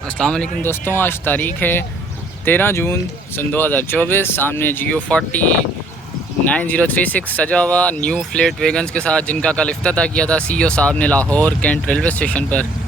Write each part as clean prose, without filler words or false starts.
अस्सलाम वालेकुम दोस्तों, आज तारीख़ है 13 जून सन 2024। सामने GO40 9036 सजा हुआ न्यू फ्लेट वैगन्स के साथ, जिनका कल इफ्तिताह किया था CEO साहब ने लाहौर कैंट रेलवे स्टेशन पर।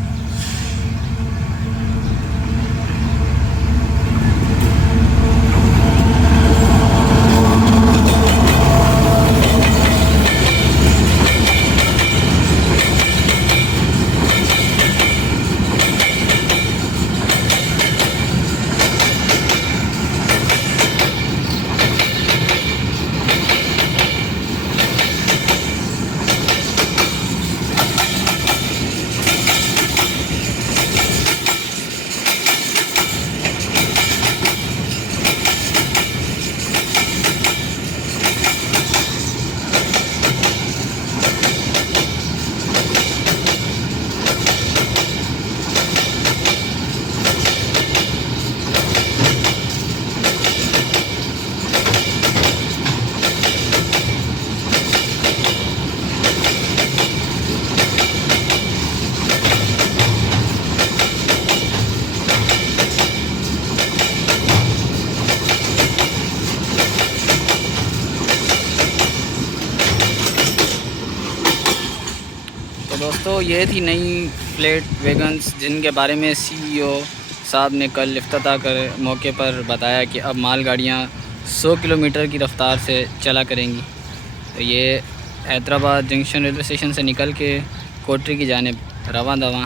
तो दोस्तों, ये थी नई फ्लेट वैगन्स जिनके बारे में CEO साहब ने कल इफ्तिताह कर मौके पर बताया कि अब मालगाड़ियाँ 100 किलोमीटर की रफ़्तार से चला करेंगी। तो ये हैदराबाद जंक्शन रेलवे स्टेशन से निकल के कोटरी की जानिब रवां दवां